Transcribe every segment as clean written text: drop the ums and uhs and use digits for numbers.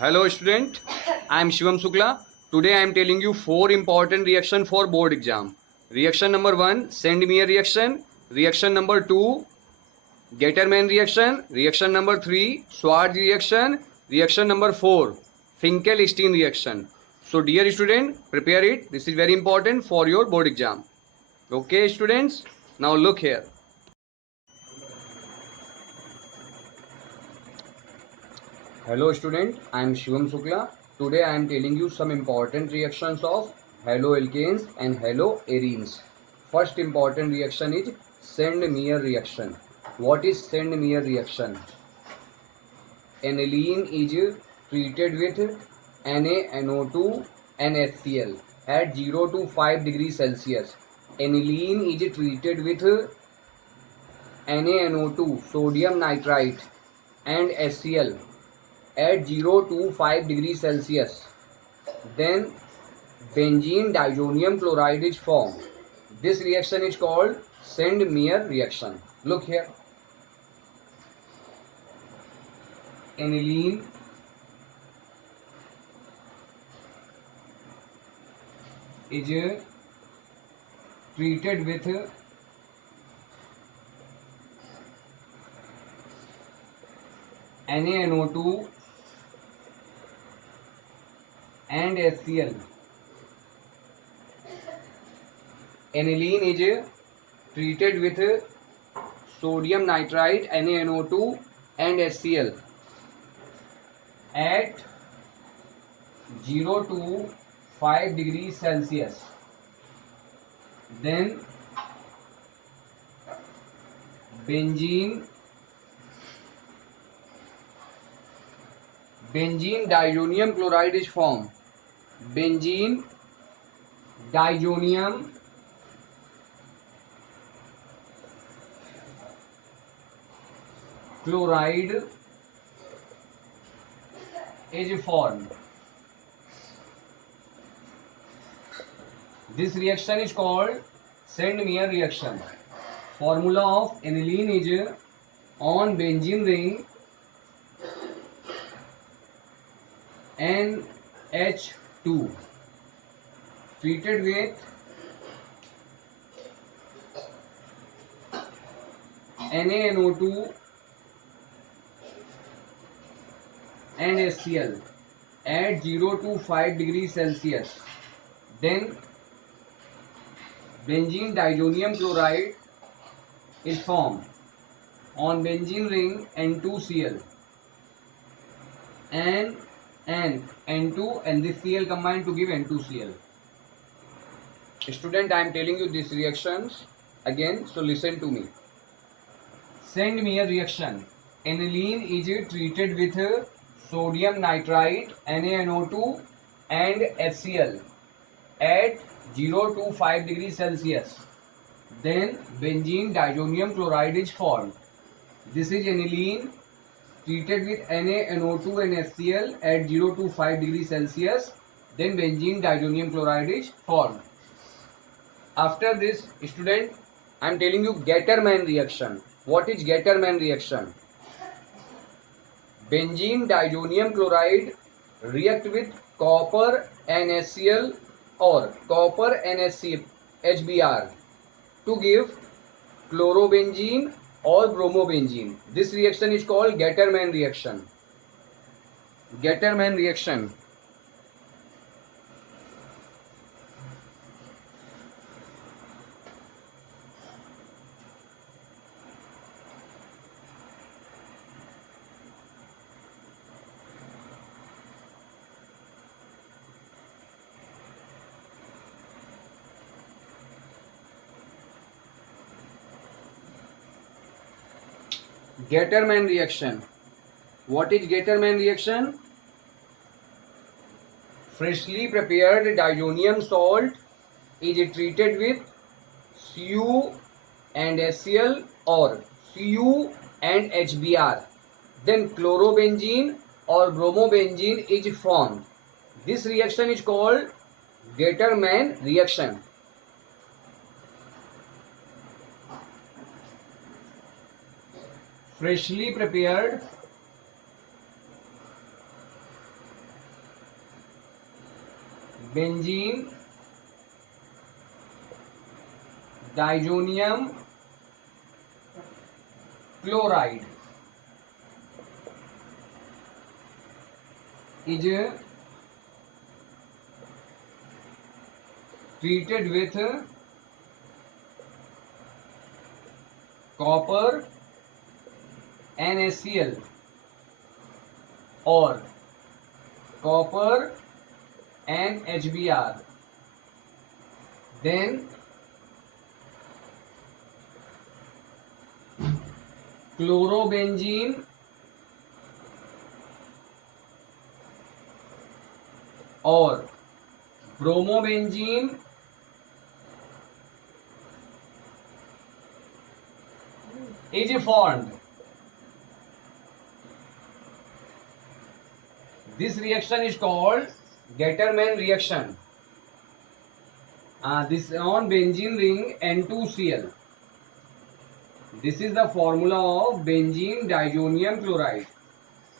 Hello student, I am Shivam Sukla. Today I am telling you 4 important reaction for board exam. Reaction number 1, send me a reaction. Reaction number 2, Getterman reaction. Reaction number 3, Schwarz reaction. Reaction number 4, Finkelstein reaction. So dear student, prepare it. This is very important for your board exam. Okay students, now look here. Hello student, I am Shivam Sukla. Today I am telling you some important reactions of haloalkanes and haloarenes. First important reaction is Sand-Meyer reaction. What is Sand-Meyer reaction? Aniline is treated with NaNO2 and HCl at 0 to 5 degrees Celsius. Aniline is treated with NaNO2, sodium nitrite, and HCl at 0 to 5 degrees Celsius. Then benzene diazonium chloride is formed. This reaction is called Sand-Meyer reaction. Look here. Aniline is treated with NaNO2 and HCl. Aniline is treated with sodium nitrite, NaNO2 and HCl at 0 to 5 degrees Celsius. Then benzene diazonium chloride is formed. Benzene diazonium chloride is formed. This reaction is called Sand-Meyer reaction. Formula of aniline is on benzene ring NH2 treated with NaNO2 and HCl at 0 to 5 degrees Celsius. Then benzene diazonium chloride is formed on benzene ring N2Cl and N2 and this Cl combined to give N2Cl. Student, I am telling you these reactions again, so listen to me. Sand-Meyer reaction. Aniline is treated with sodium nitrite, NaNO2 and HCl at 0 to 5 degrees Celsius. Then benzene diazonium chloride is formed. This is aniline treated with NaNO2 and HCl at 0 to 5 degrees Celsius. Then benzene diazonium chloride is formed. After this, student, I am telling you Getterman reaction. What is Getterman reaction? Benzene diazonium chloride react with copper NaCl or copper NaHBr to give chlorobenzene or bromobenzene. This reaction is called Getterman reaction. Getterman reaction. Getterman reaction. What is Getterman reaction? Freshly prepared diazonium salt is treated with Cu and HCl or Cu and HBr. Then chlorobenzene or bromobenzene is formed. This reaction is called Getterman reaction. Freshly prepared benzene diazonium chloride is treated with copper NaCl or copper and HBr, then chlorobenzene or bromobenzene is formed. This reaction is called Gattermann reaction. This on benzene ring N2Cl. This is the formula of benzene diazonium chloride.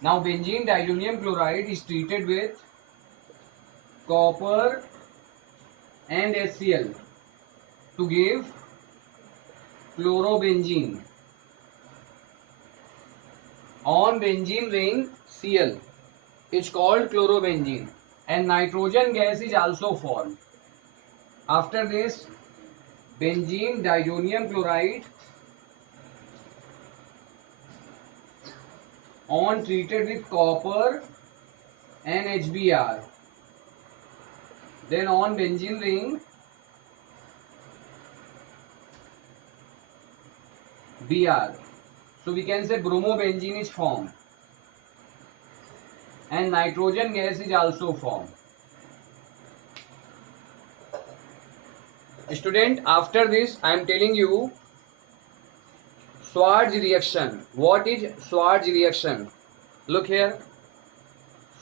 Now benzene diazonium chloride is treated with copper and HCl to give chlorobenzene. On benzene ring Cl is called chlorobenzene and nitrogen gas is also formed. After this, benzene diazonium chloride on treated with copper and HBr, then on benzene ring Br, so we can say bromobenzene is formed and nitrogen gas is also formed. Student, after this I am telling you Schwarz reaction. What is Schwarz reaction? Look here.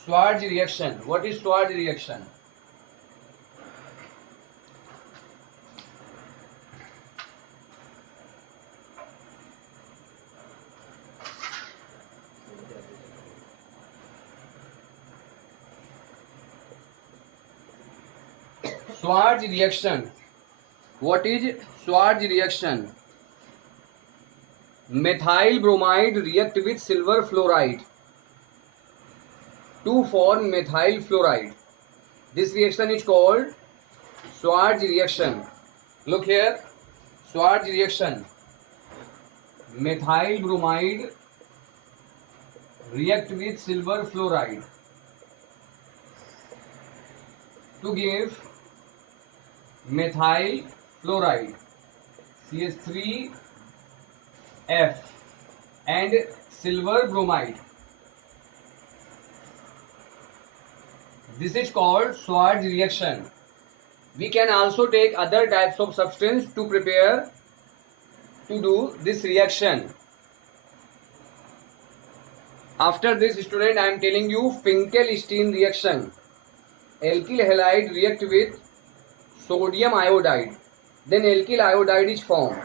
Schwarz reaction. What is Schwarz reaction? Schwarz reaction. What is Schwarz reaction? Methyl bromide react with silver fluoride to form methyl fluoride. This reaction is called Schwarz reaction. Look here. Schwarz reaction. Methyl bromide react with silver fluoride to give methyl fluoride CH3F and silver bromide. This is called Schwarz reaction. We can also take other types of substance to prepare to do this reaction. After this, student, I am telling you Finkelstein reaction. Alkyl halide react with sodium iodide. Then alkyl iodide is formed.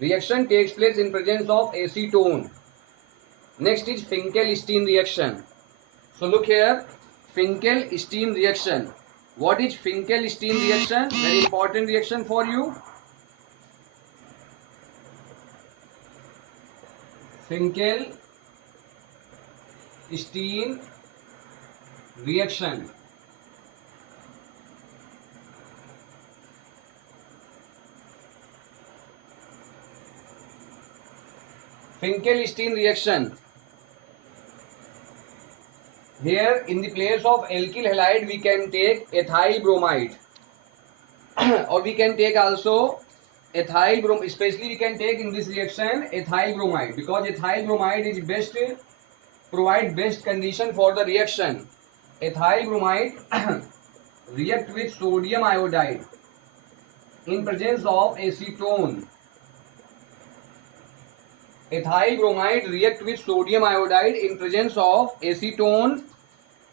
Reaction takes place in presence of acetone. Next is Finkelstein reaction. So look here, Finkelstein reaction. What is Finkelstein reaction? Very important reaction for you. Finkelstein reaction. Finkelstein reaction. Here in the place of alkyl halide we can take ethyl bromide or we can take also ethyl bromide, especially we can take in this reaction ethyl bromide because ethyl bromide is best, provide best condition for the reaction. Ethyl bromide react with sodium iodide in presence of acetone. Ethyl bromide react with sodium iodide in presence of acetone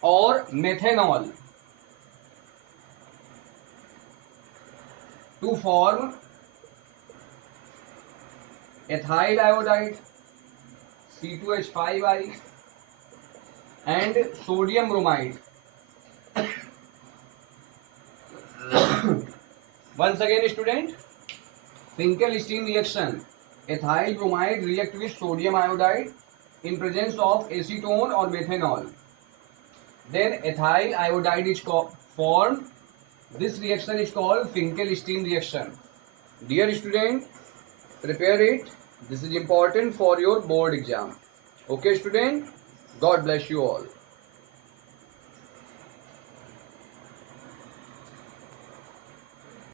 or methanol to form ethyl iodide C2H5I and sodium bromide Once again, student, Finkelstein reaction. Ethyl bromide react with sodium iodide in presence of acetone or methanol. Then ethyl iodide is formed. This reaction is called Finkelstein reaction. Dear student, prepare it. This is important for your board exam. Okay, student? God bless you all.